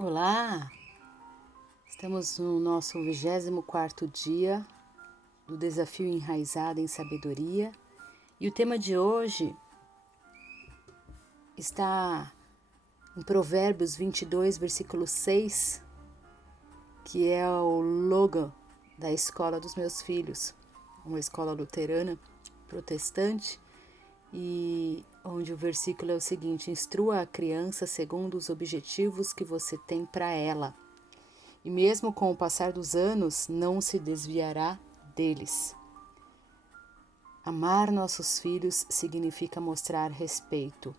Olá, estamos no nosso 24º dia do Desafio Enraizado em Sabedoria e o tema de hoje está em Provérbios 22, versículo 6, que é o logo da escola dos meus filhos, uma escola luterana protestante, e onde o versículo é o seguinte: instrua a criança segundo os objetivos que você tem para ela. E mesmo com o passar dos anos, não se desviará deles. Amar nossos filhos significa mostrar respeito.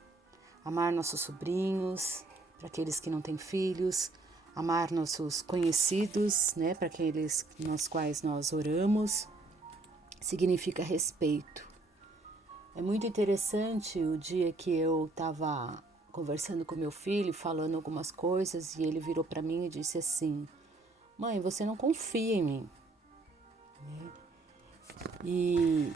Amar nossos sobrinhos, para aqueles que não têm filhos. Amar nossos conhecidos, para aqueles nos quais nós oramos, significa respeito. É muito interessante o dia que eu estava conversando com meu filho, falando algumas coisas, e ele virou para mim e disse assim: mãe, você não confia em mim. E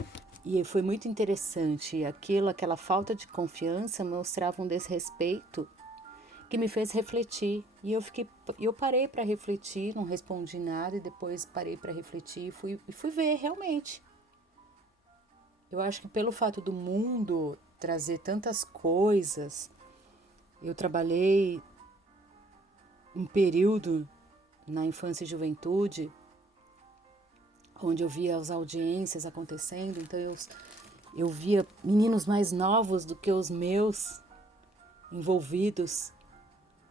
foi muito interessante. Aquela falta de confiança mostrava um desrespeito que me fez refletir. E eu parei para refletir, não respondi nada, e depois parei para refletir e fui ver realmente. Eu acho que pelo fato do mundo trazer tantas coisas, eu trabalhei um período na infância e juventude onde eu via as audiências acontecendo, então eu via meninos mais novos do que os meus envolvidos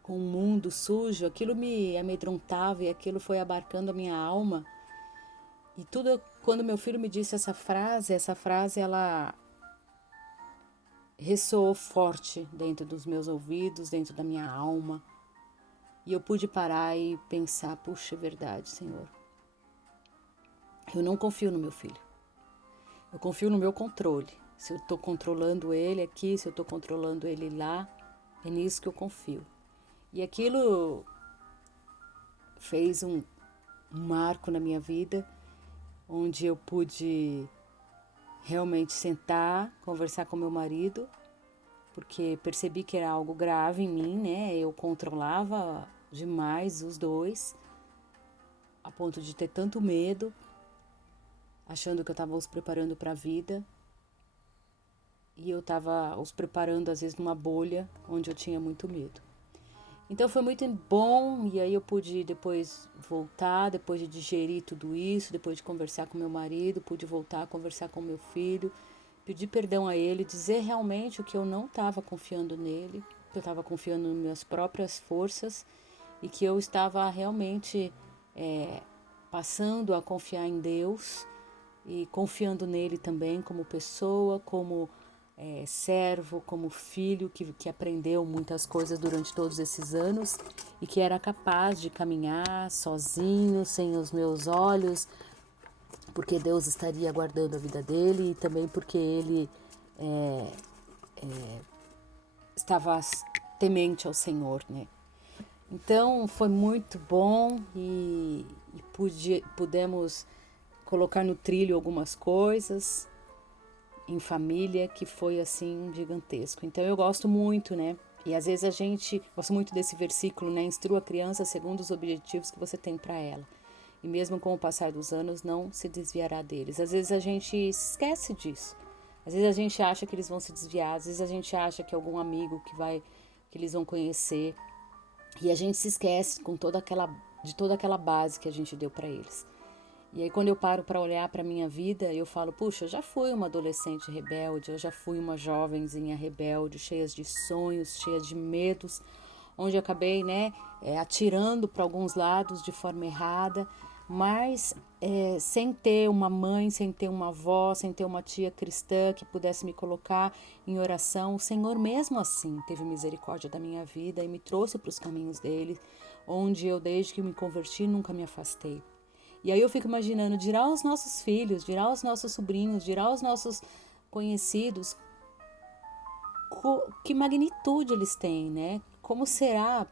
com um mundo sujo. Aquilo me amedrontava e aquilo foi abarcando a minha alma. E tudo, quando meu filho me disse essa frase ela ressoou forte dentro dos meus ouvidos, dentro da minha alma. E eu pude parar e pensar: puxa, é verdade, Senhor. Eu não confio no meu filho. Eu confio no meu controle. Se eu estou controlando ele aqui, se eu estou controlando ele lá, é nisso que eu confio. E aquilo fez um marco na minha vida, onde eu pude realmente sentar, conversar com meu marido, porque percebi que era algo grave em mim, né? Eu controlava demais os dois, a ponto de ter tanto medo, achando que eu estava os preparando para a vida. E eu estava os preparando, às vezes, numa bolha onde eu tinha muito medo. Então foi muito bom, e aí eu pude depois voltar, depois de digerir tudo isso, depois de conversar com meu marido, pude voltar a conversar com meu filho, pedir perdão a ele, dizer realmente o que eu não estava confiando nele, que eu estava confiando nas minhas próprias forças e que eu estava realmente passando a confiar em Deus e confiando nele também como pessoa, como servo, como filho que aprendeu muitas coisas durante todos esses anos e que era capaz de caminhar sozinho, sem os meus olhos, porque Deus estaria guardando a vida dele e também porque ele estava temente ao Senhor, né? Então foi muito bom e pudemos colocar no trilho algumas coisas em família que foi assim gigantesco. Então eu gosto muito, né? E às vezes a gente gosta muito desse versículo, né? Instrua a criança segundo os objetivos que você tem para ela. E mesmo com o passar dos anos, não se desviará deles. Às vezes a gente esquece disso. Às vezes a gente acha que eles vão se desviar. Às vezes a gente acha que algum amigo que eles vão conhecer. E a gente se esquece de toda aquela base que a gente deu para eles. E aí quando eu paro para olhar para minha vida, eu falo: puxa, eu já fui uma adolescente rebelde, eu já fui uma jovenzinha rebelde, cheia de sonhos, cheia de medos, onde eu acabei, atirando para alguns lados de forma errada, mas sem ter uma mãe, sem ter uma avó, sem ter uma tia cristã que pudesse me colocar em oração. O Senhor mesmo assim teve misericórdia da minha vida e me trouxe para os caminhos dele, onde eu, desde que me converti, nunca me afastei. E aí eu fico imaginando, dirá aos nossos filhos, dirá aos nossos sobrinhos, dirá aos nossos conhecidos, que magnitude eles têm, né? Como será?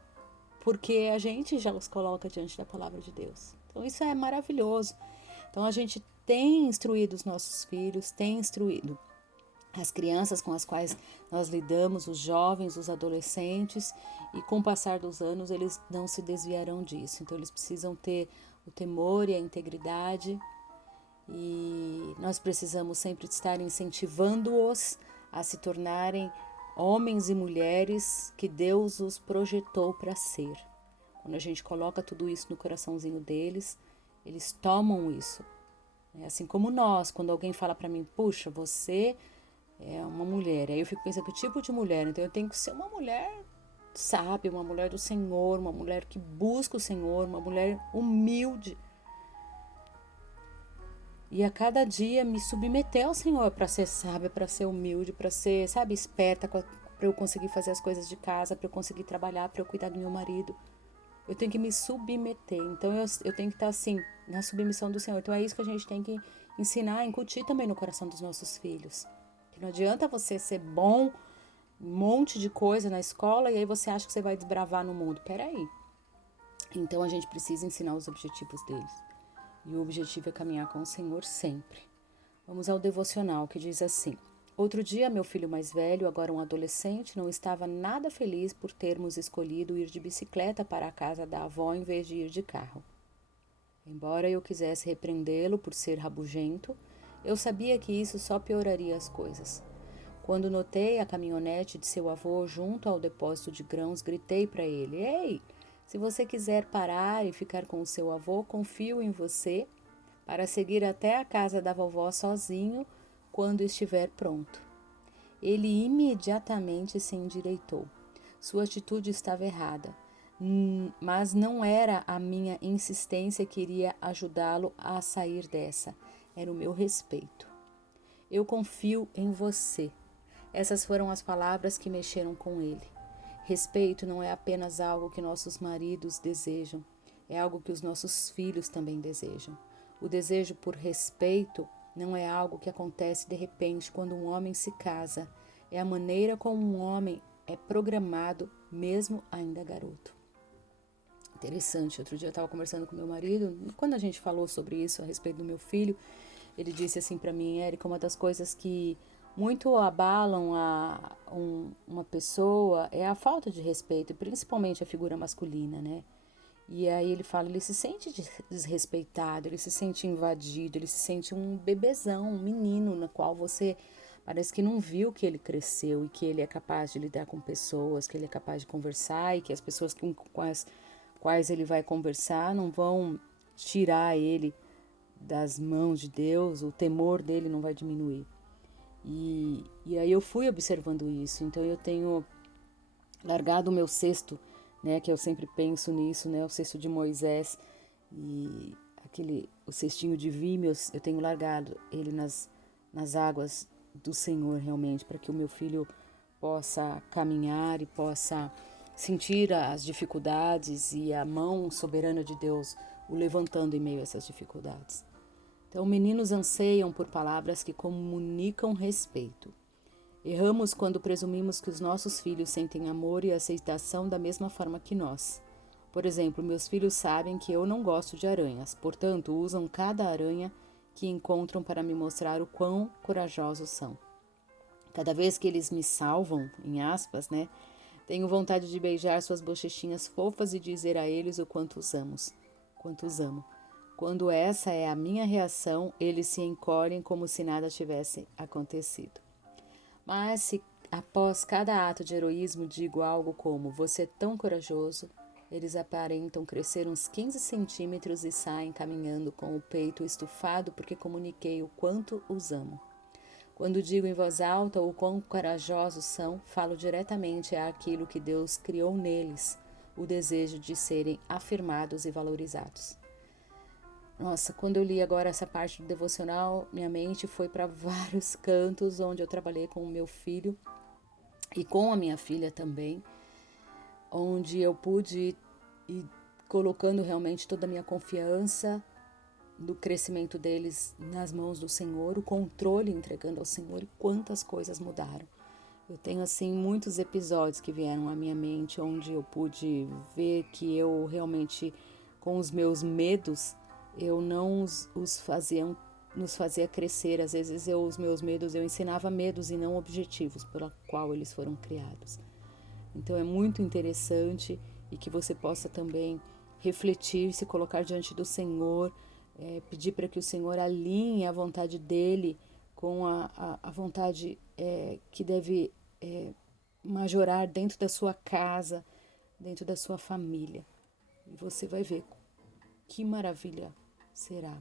Porque a gente já os coloca diante da palavra de Deus. Então isso é maravilhoso. Então a gente tem instruído os nossos filhos, tem instruído as crianças com as quais nós lidamos, os jovens, os adolescentes, e com o passar dos anos eles não se desviarão disso. Então eles precisam ter o temor e a integridade, e nós precisamos sempre estar incentivando-os a se tornarem homens e mulheres que Deus os projetou para ser. Quando a gente coloca tudo isso no coraçãozinho deles, eles tomam isso. É assim como nós, quando alguém fala para mim, puxa, você é uma mulher. Aí eu fico pensando, que tipo de mulher? Então eu tenho que ser uma mulher sábia, uma mulher do Senhor, uma mulher que busca o Senhor, uma mulher humilde. E a cada dia me submeter ao Senhor para ser sábia, para ser humilde, para ser, sabe, esperta, para eu conseguir fazer as coisas de casa, para eu conseguir trabalhar, para eu cuidar do meu marido. Eu tenho que me submeter. Então eu tenho que estar assim, na submissão do Senhor. Então é isso que a gente tem que ensinar, incutir também no coração dos nossos filhos. Que não adianta você ser bom, um monte de coisa na escola e aí você acha que você vai desbravar no mundo. Peraí. Então a gente precisa ensinar os objetivos deles. E o objetivo é caminhar com o Senhor sempre. Vamos ao devocional, que diz assim: outro dia, meu filho mais velho, agora um adolescente, não estava nada feliz por termos escolhido ir de bicicleta para a casa da avó em vez de ir de carro. Embora eu quisesse repreendê-lo por ser rabugento, eu sabia que isso só pioraria as coisas. Quando notei a caminhonete de seu avô junto ao depósito de grãos, gritei para ele: ei, se você quiser parar e ficar com o seu avô, confio em você para seguir até a casa da vovó sozinho quando estiver pronto. Ele imediatamente se endireitou. Sua atitude estava errada, mas não era a minha insistência que iria ajudá-lo a sair dessa, era o meu respeito. Eu confio em você. Essas foram as palavras que mexeram com ele. Respeito não é apenas algo que nossos maridos desejam, é algo que os nossos filhos também desejam. O desejo por respeito não é algo que acontece de repente quando um homem se casa, é a maneira como um homem é programado, mesmo ainda garoto. Interessante, outro dia eu estava conversando com meu marido, quando a gente falou sobre isso a respeito do meu filho, ele disse assim para mim: Érica, uma das coisas que muito abalam uma pessoa é a falta de respeito, principalmente a figura masculina, né? E aí ele fala, ele se sente desrespeitado, ele se sente invadido, ele se sente um bebezão, um menino na qual você parece que não viu que ele cresceu e que ele é capaz de lidar com pessoas, que ele é capaz de conversar e que as pessoas com as quais ele vai conversar não vão tirar ele das mãos de Deus, o temor dele não vai diminuir. E aí eu fui observando isso, então eu tenho largado o meu cesto, né, que eu sempre penso nisso, né, o cesto de Moisés e o cestinho de vímeos, eu tenho largado ele nas águas do Senhor realmente, para que o meu filho possa caminhar e possa sentir as dificuldades e a mão soberana de Deus o levantando em meio a essas dificuldades. Então, meninos anseiam por palavras que comunicam respeito. Erramos quando presumimos que os nossos filhos sentem amor e aceitação da mesma forma que nós. Por exemplo, meus filhos sabem que eu não gosto de aranhas, portanto, usam cada aranha que encontram para me mostrar o quão corajosos são. Cada vez que eles me salvam, em aspas, né, tenho vontade de beijar suas bochechinhas fofas e dizer a eles o quanto os amo. Quando essa é a minha reação, eles se encolhem como se nada tivesse acontecido. Mas se após cada ato de heroísmo digo algo como você é tão corajoso, eles aparentam crescer uns 15 centímetros e saem caminhando com o peito estufado porque comuniquei o quanto os amo. Quando digo em voz alta o quão corajosos são, falo diretamente àquilo que Deus criou neles, o desejo de serem afirmados e valorizados. Nossa, quando eu li agora essa parte do devocional, minha mente foi para vários cantos onde eu trabalhei com o meu filho e com a minha filha também, onde eu pude ir colocando realmente toda a minha confiança do crescimento deles nas mãos do Senhor, o controle entregando ao Senhor e quantas coisas mudaram. Eu tenho assim muitos episódios que vieram à minha mente onde eu pude ver que eu realmente, com os meus medos, eu não os fazia nos fazia crescer. Às vezes os meus medos, eu ensinava medos e não objetivos pelo qual eles foram criados. Então é muito interessante e que você possa também refletir, se colocar diante do Senhor, pedir para que o Senhor alinhe a vontade dEle com a vontade que deve majorar dentro da sua casa, dentro da sua família. E você vai ver que maravilha será.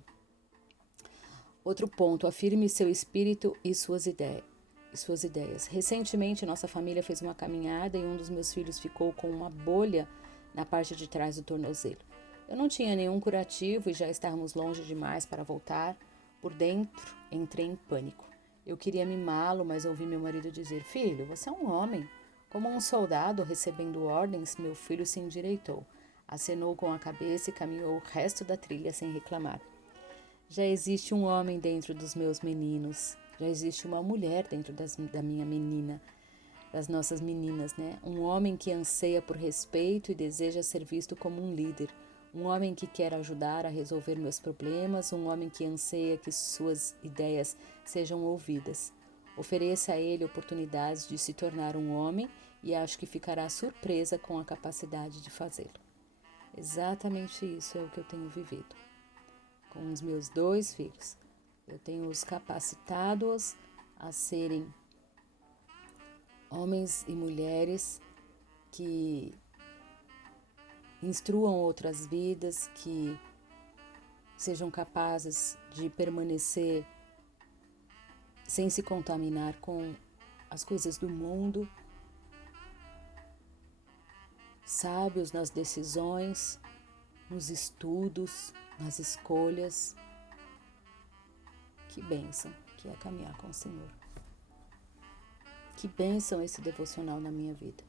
Outro ponto, afirme seu espírito e suas ideias. Recentemente, nossa família fez uma caminhada e um dos meus filhos ficou com uma bolha na parte de trás do tornozelo. Eu não tinha nenhum curativo e já estávamos longe demais para voltar. Por dentro, entrei em pânico. Eu queria mimá-lo, mas ouvi meu marido dizer: filho, você é um homem. Como um soldado recebendo ordens, meu filho se endireitou, acenou com a cabeça e caminhou o resto da trilha sem reclamar. Já existe um homem dentro dos meus meninos, já existe uma mulher dentro da minha menina, das nossas meninas, né? Um homem que anseia por respeito e deseja ser visto como um líder. Um homem que quer ajudar a resolver meus problemas, um homem que anseia que suas ideias sejam ouvidas. Ofereça a ele oportunidades de se tornar um homem e acho que ficará surpresa com a capacidade de fazê-lo. Exatamente isso é o que eu tenho vivido com os meus 2 filhos. Eu tenho os capacitados a serem homens e mulheres que instruam outras vidas, que sejam capazes de permanecer sem se contaminar com as coisas do mundo, sábios nas decisões, nos estudos, nas escolhas. Que bênção que é caminhar com o Senhor. Que bênção esse devocional na minha vida.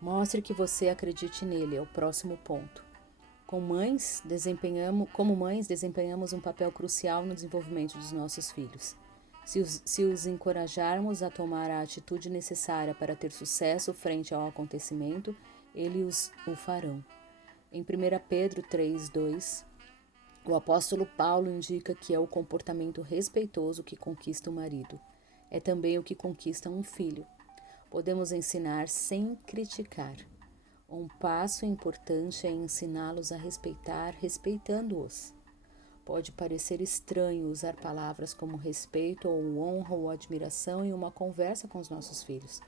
Mostre que você acredite nele, é o próximo ponto. Como mães, desempenhamos um papel crucial no desenvolvimento dos nossos filhos. Se os encorajarmos a tomar a atitude necessária para ter sucesso frente ao acontecimento, eles o farão. Em 1 Pedro 3:2, o apóstolo Paulo indica que é o comportamento respeitoso que conquista o marido. É também o que conquista um filho. Podemos ensinar sem criticar. Um passo importante é ensiná-los a respeitar, respeitando-os. Pode parecer estranho usar palavras como respeito ou honra ou admiração em uma conversa com os nossos filhos,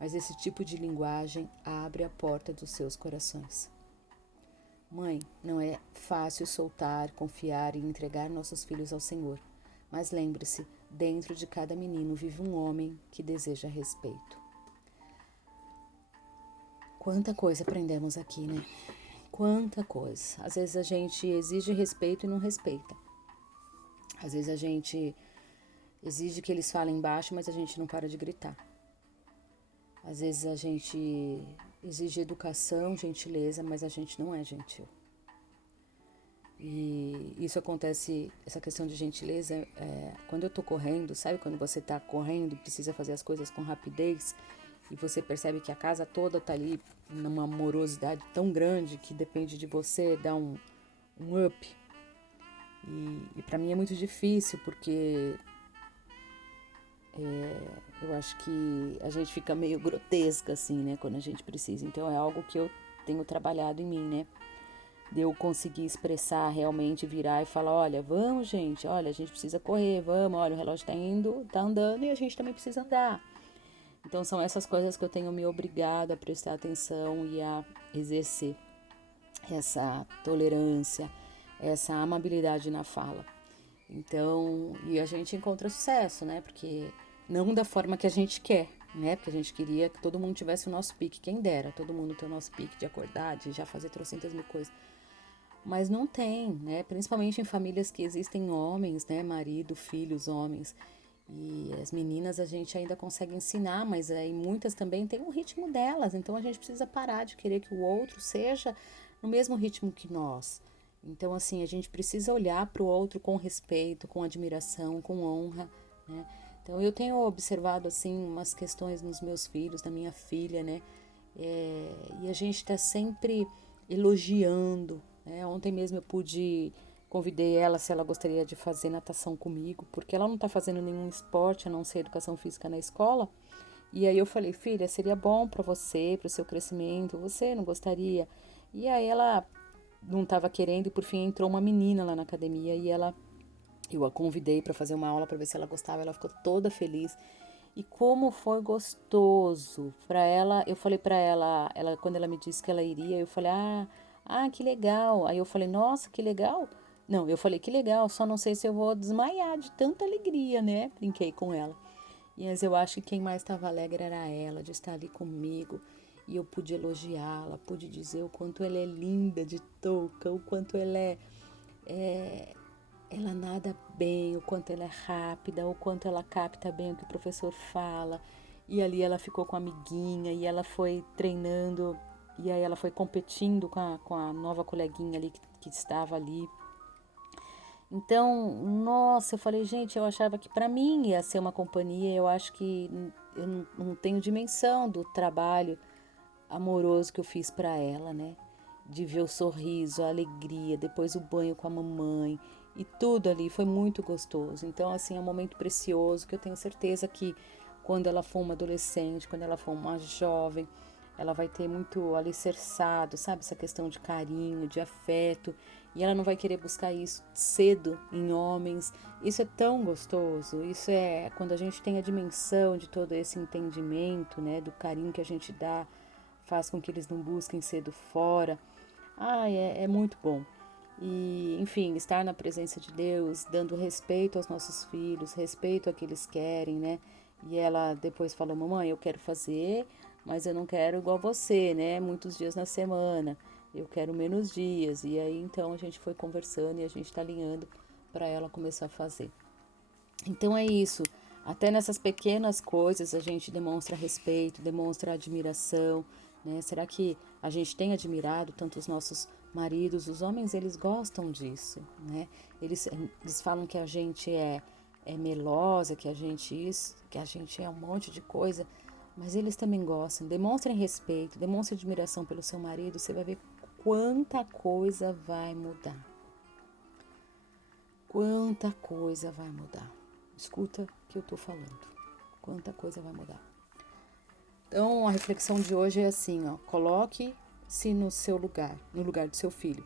mas esse tipo de linguagem abre a porta dos seus corações. Mãe, não é fácil soltar, confiar e entregar nossos filhos ao Senhor, mas lembre-se, dentro de cada menino vive um homem que deseja respeito. Quanta coisa aprendemos aqui, né? Quanta coisa. Às vezes a gente exige respeito e não respeita. Às vezes a gente exige que eles falem baixo, mas a gente não para de gritar. Às vezes a gente exige educação, gentileza, mas a gente não é gentil. E isso acontece, essa questão de gentileza, quando eu tô correndo, sabe quando você tá correndo, precisa fazer as coisas com rapidez e você percebe que a casa toda tá ali numa morosidade tão grande que depende de você dar um up. E para mim é muito difícil porque eu acho que a gente fica meio grotesca assim, né, quando a gente precisa. Então é algo que eu tenho trabalhado em mim, né? De eu conseguir expressar realmente, virar e falar, olha, vamos gente, olha, a gente precisa correr, vamos, olha, o relógio tá indo, tá andando e a gente também precisa andar. Então são essas coisas que eu tenho me obrigado a prestar atenção e a exercer essa tolerância, essa amabilidade na fala. Então, e a gente encontra sucesso, né? Porque não da forma que a gente quer, né? Porque a gente queria que todo mundo tivesse o nosso pique, quem dera, todo mundo ter o nosso pique de acordar, de já fazer trocentas mil coisas. Mas não tem, né? Principalmente em famílias que existem homens, né? Marido, filhos, homens. E as meninas a gente ainda consegue ensinar, mas aí muitas também têm um ritmo delas. Então a gente precisa parar de querer que o outro seja no mesmo ritmo que nós. Então, assim, a gente precisa olhar para o outro com respeito, com admiração, com honra, né? Então, eu tenho observado, assim, umas questões nos meus filhos, na minha filha, né? E a gente está sempre elogiando, né? Ontem mesmo eu pude Convidei ela se ela gostaria de fazer natação comigo, porque ela não está fazendo nenhum esporte, a não ser educação física na escola. E aí eu falei, filha, seria bom para você, para o seu crescimento, você não gostaria? E aí ela não estava querendo e por fim entrou uma menina lá na academia e eu a convidei para fazer uma aula para ver se ela gostava, ela ficou toda feliz. E como foi gostoso para ela, eu falei para ela quando ela me disse que ela iria, eu falei: que legal". Aí eu falei: "Nossa, que legal". Não, eu falei: "Que legal, só não sei se eu vou desmaiar de tanta alegria, né?". Brinquei com ela. Mas eu acho que quem mais estava alegre era ela, de estar ali comigo. E eu pude elogiá-la, pude dizer o quanto ela é linda de touca, o quanto é, ela nada bem, o quanto ela é rápida, o quanto ela capta bem o que o professor fala. E ali ela ficou com a amiguinha e ela foi treinando. E aí ela foi competindo com a nova coleguinha ali que estava ali. Então, nossa, eu falei, gente, eu achava que para mim ia ser uma companhia, eu acho que eu não tenho dimensão do trabalho amoroso que eu fiz para ela, né? De ver o sorriso, a alegria, depois o banho com a mamãe e tudo ali foi muito gostoso. Então, assim, é um momento precioso que eu tenho certeza que quando ela for uma adolescente, quando ela for uma jovem, ela vai ter muito alicerçado, sabe? Essa questão de carinho, de afeto. E ela não vai querer buscar isso cedo em homens. Isso é tão gostoso. Isso é quando a gente tem a dimensão de todo esse entendimento, né? Do carinho que a gente dá, faz com que eles não busquem cedo fora. É muito bom. E, enfim, estar na presença de Deus, dando respeito aos nossos filhos, respeito ao que eles querem, né? E ela depois falou: "Mamãe, eu quero fazer, mas eu não quero igual você, né? Muitos dias na semana. Eu quero menos dias". E aí então a gente foi conversando e a gente tá alinhando para ela começar a fazer. Então é isso. Até nessas pequenas coisas a gente demonstra respeito, demonstra admiração, né? Será que a gente tem admirado tanto os nossos maridos? Os homens, eles gostam disso, né? Eles falam que a gente é melosa, que a gente é um monte de coisa, mas eles também gostam. Demonstrem respeito, demonstrem admiração pelo seu marido, você vai ver quanta coisa vai mudar. Quanta coisa vai mudar. Escuta o que eu tô falando. Quanta coisa vai mudar. Então, a reflexão de hoje é assim, ó. Coloque-se no seu lugar, no lugar do seu filho.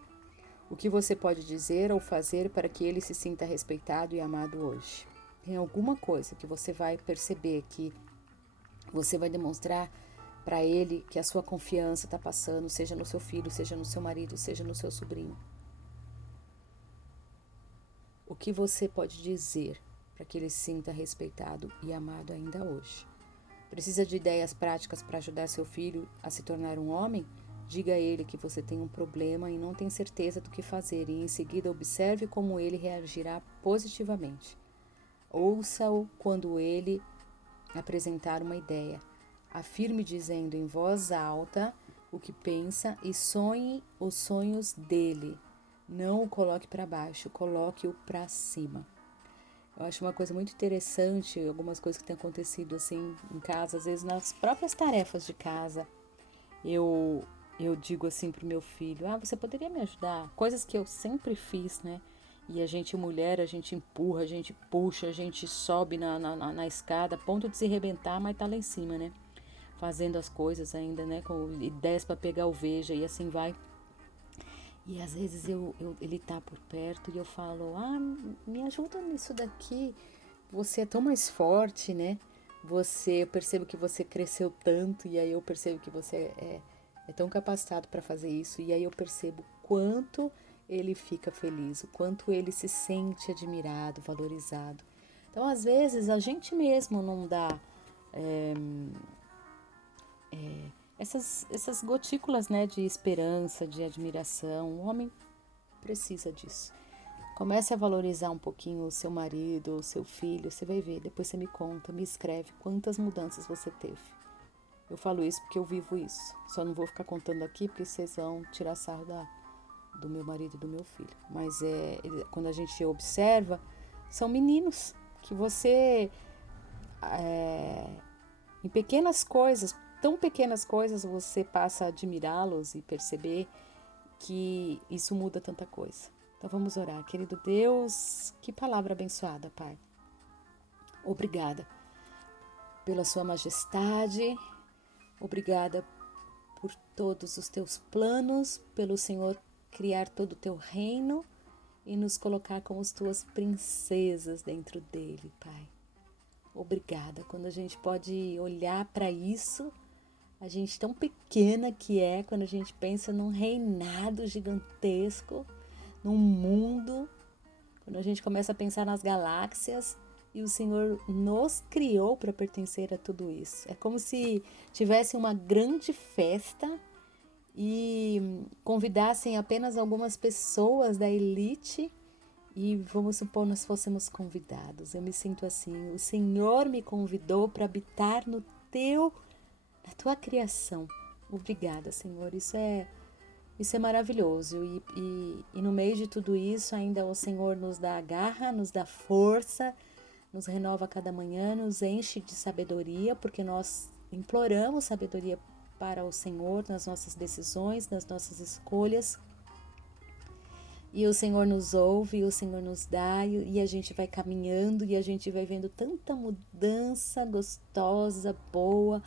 O que você pode dizer ou fazer para que ele se sinta respeitado e amado hoje? Tem alguma coisa que você vai perceber que você vai demonstrar para ele que a sua confiança está passando, seja no seu filho, seja no seu marido, seja no seu sobrinho? O que você pode dizer para que ele se sinta respeitado e amado ainda hoje? Precisa de ideias práticas para ajudar seu filho a se tornar um homem? Diga a ele que você tem um problema e não tem certeza do que fazer, e em seguida observe como ele reagirá positivamente. Ouça-o quando ele apresentar uma ideia. Afirme dizendo em voz alta o que pensa e sonhe os sonhos dele. Não o coloque para baixo, coloque-o para cima. Eu acho uma coisa muito interessante, algumas coisas que têm acontecido assim em casa, às vezes nas próprias tarefas de casa. Eu eu digo assim pro meu filho: você poderia me ajudar?". Coisas que eu sempre fiz, né? E a gente, mulher, a gente empurra, a gente puxa, a gente sobe na escada, a ponto de se arrebentar, mas tá lá em cima, né? Fazendo as coisas ainda, né? Com ideias para pegar o veja e assim vai. E às vezes ele tá por perto e eu falo: me ajuda nisso daqui. Você é tão mais forte, né? Eu percebo que você cresceu tanto e aí eu percebo que você é tão capacitado para fazer isso. E aí eu percebo quanto ele fica feliz, o quanto ele se sente admirado, valorizado. Então, às vezes, a gente mesmo não dá essas gotículas, né, de esperança, de admiração. O homem precisa disso. Comece a valorizar um pouquinho o seu marido, o seu filho, você vai ver. Depois você me conta, me escreve quantas mudanças você teve. Eu falo isso porque eu vivo isso. Só não vou ficar contando aqui porque vocês vão tirar sarro do meu marido e do meu filho. Mas quando a gente observa, são meninos que você, em pequenas coisas, tão pequenas coisas, você passa a admirá-los e perceber que isso muda tanta coisa. Então vamos orar. Querido Deus, que palavra abençoada, Pai. Obrigada pela sua majestade, obrigada por todos os teus planos, pelo Senhor criar todo o teu reino e nos colocar como as tuas princesas dentro dele, Pai. Obrigada. Quando a gente pode olhar para isso, a gente tão pequena que é, quando a gente pensa num reinado gigantesco, num mundo, quando a gente começa a pensar nas galáxias, e o Senhor nos criou para pertencer a tudo isso. É como se tivesse uma grande festa e convidassem apenas algumas pessoas da elite e vamos supor nós fôssemos convidados. Eu me sinto assim, o Senhor me convidou para habitar na tua criação. Obrigada, Senhor, isso é maravilhoso e no meio de tudo isso ainda o Senhor nos dá a garra, nos dá força, nos renova a cada manhã, nos enche de sabedoria, porque nós imploramos sabedoria para o Senhor nas nossas decisões, nas nossas escolhas. E o Senhor nos ouve, e o Senhor nos dá, e a gente vai caminhando, e a gente vai vendo tanta mudança gostosa, boa.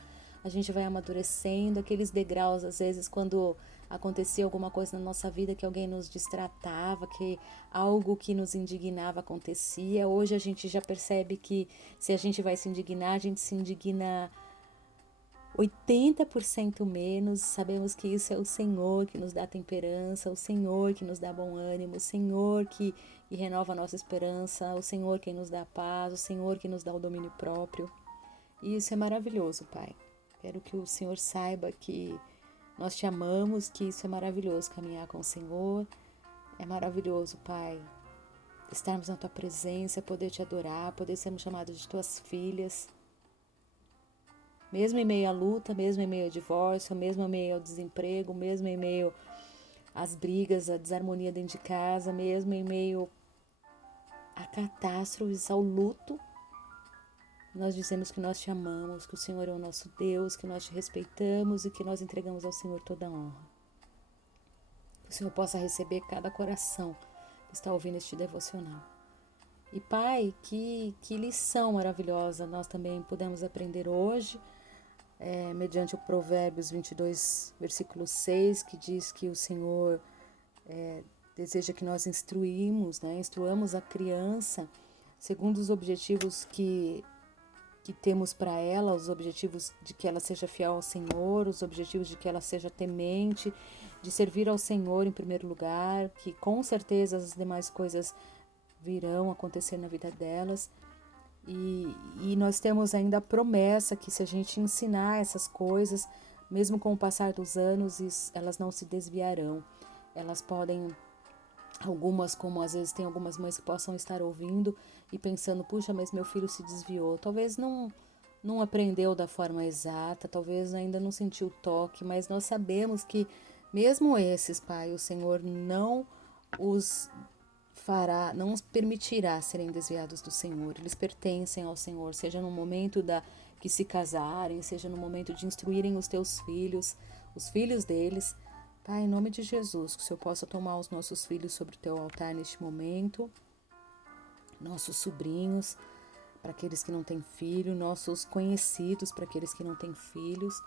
A gente vai amadurecendo, aqueles degraus, às vezes, quando acontecia alguma coisa na nossa vida que alguém nos distratava, que algo que nos indignava acontecia. Hoje a gente já percebe que se a gente vai se indignar, a gente se indigna 80% menos. Sabemos que isso é o Senhor que nos dá temperança, o Senhor que nos dá bom ânimo, o Senhor que renova a nossa esperança, o Senhor que nos dá paz, o Senhor que nos dá o domínio próprio. E isso é maravilhoso, Pai. Quero que o Senhor saiba que nós te amamos, que isso é maravilhoso, caminhar com o Senhor. É maravilhoso, Pai, estarmos na Tua presença, poder Te adorar, poder sermos chamados de Tuas filhas. Mesmo em meio à luta, mesmo em meio ao divórcio, mesmo em meio ao desemprego, mesmo em meio às brigas, à desarmonia dentro de casa, mesmo em meio a catástrofes, ao luto, nós dizemos que nós te amamos, que o Senhor é o nosso Deus, que nós te respeitamos e que nós entregamos ao Senhor toda a honra. Que o Senhor possa receber cada coração que está ouvindo este devocional. E Pai, que lição maravilhosa nós também pudemos aprender hoje, mediante o Provérbios 22, versículo 6, que diz que o Senhor deseja que nós instruamos a criança segundo os objetivos que temos para ela, os objetivos de que ela seja fiel ao Senhor, os objetivos de que ela seja temente, de servir ao Senhor em primeiro lugar, que com certeza as demais coisas virão acontecer na vida delas. E nós temos ainda a promessa que se a gente ensinar essas coisas, mesmo com o passar dos anos, elas não se desviarão. Elas podem, algumas, como às vezes tem algumas mães que possam estar ouvindo e pensando, puxa, mas meu filho se desviou. Talvez não aprendeu da forma exata, talvez ainda não sentiu o toque, mas nós sabemos que mesmo esses, Pai, o Senhor não os não os permitirá serem desviados do Senhor. Eles pertencem ao Senhor, seja no momento que se casarem, seja no momento de instruírem os teus filhos, os filhos deles. Pai, em nome de Jesus, que o Senhor possa tomar os nossos filhos sobre o teu altar neste momento, nossos sobrinhos, para aqueles que não têm filho, nossos conhecidos, para aqueles que não têm filhos.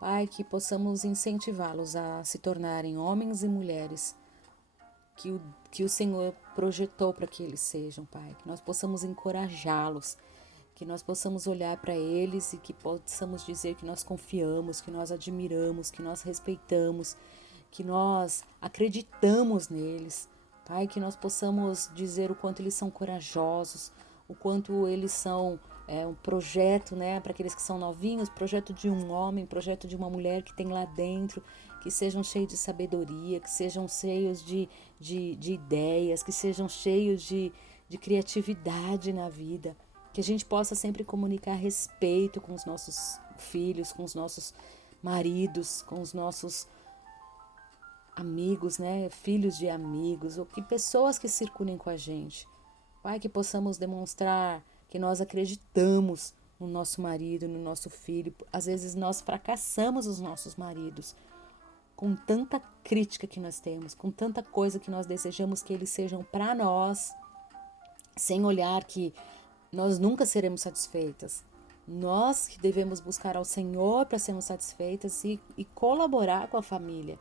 Pai, que possamos incentivá-los a se tornarem homens e mulheres que o Senhor projetou para que eles sejam, Pai. Que nós possamos encorajá-los, que nós possamos olhar para eles e que possamos dizer que nós confiamos, que nós admiramos, que nós respeitamos, que nós acreditamos neles. Pai, que nós possamos dizer o quanto eles são corajosos, o quanto eles são um projeto, né, para aqueles que são novinhos, projeto de um homem, projeto de uma mulher que tem lá dentro, que sejam cheios de sabedoria, que sejam cheios de ideias, que sejam cheios de criatividade na vida, que a gente possa sempre comunicar respeito com os nossos filhos, com os nossos maridos, com os nossos amigos, né, filhos de amigos, ou que pessoas que circulem com a gente. Pai, que possamos demonstrar que nós acreditamos no nosso marido, no nosso filho. Às vezes nós fracassamos os nossos maridos, com tanta crítica que nós temos, com tanta coisa que nós desejamos que eles sejam para nós, sem olhar que nós nunca seremos satisfeitas. Nós que devemos buscar ao Senhor para sermos satisfeitas e colaborar com a família.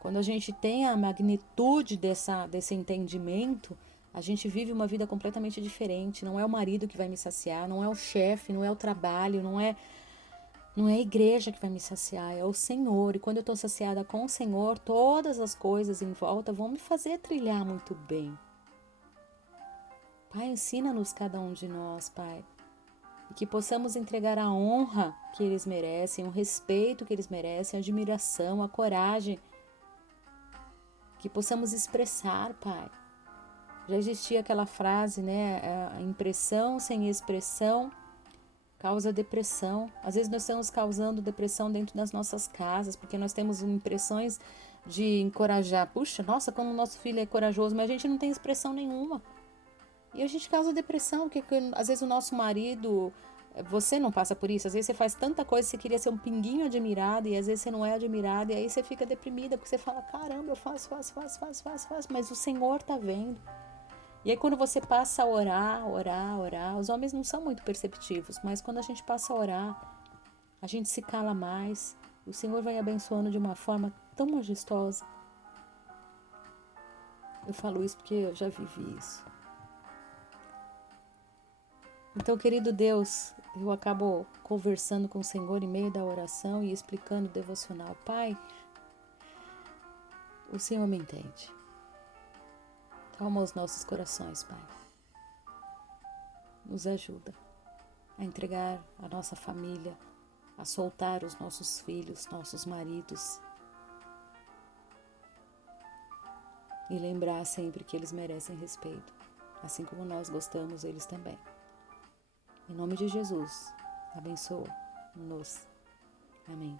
Quando a gente tem a magnitude desse entendimento, a gente vive uma vida completamente diferente. Não é o marido que vai me saciar, não é o chefe, não é o trabalho, não é a igreja que vai me saciar, é o Senhor. E quando eu estou saciada com o Senhor, todas as coisas em volta vão me fazer trilhar muito bem. Pai, ensina-nos cada um de nós, Pai. E que possamos entregar a honra que eles merecem, o respeito que eles merecem, a admiração, a coragem. Que possamos expressar, Pai. Já existia aquela frase, né? A impressão sem expressão causa depressão. Às vezes nós estamos causando depressão dentro das nossas casas, porque nós temos impressões de encorajar. Puxa, nossa, como o nosso filho é corajoso, mas a gente não tem expressão nenhuma. E a gente causa depressão, porque às vezes o nosso marido, você não passa por isso, às vezes você faz tanta coisa, você queria ser um pinguinho admirado, e às vezes você não é admirado, e aí você fica deprimida, porque você fala, caramba, eu faço, mas o Senhor tá vendo. E aí quando você passa a orar, os homens não são muito perceptivos, mas quando a gente passa a orar, a gente se cala mais, o Senhor vai abençoando de uma forma tão majestosa. Eu falo isso porque eu já vivi isso. Então, querido Deus, eu acabo conversando com o Senhor em meio da oração e explicando o devocional. Pai, o Senhor me entende. Toma os nossos corações, Pai. Nos ajuda a entregar a nossa família, a soltar os nossos filhos, nossos maridos. E lembrar sempre que eles merecem respeito, assim como nós gostamos, eles também. Em nome de Jesus, abençoa-nos. Amém.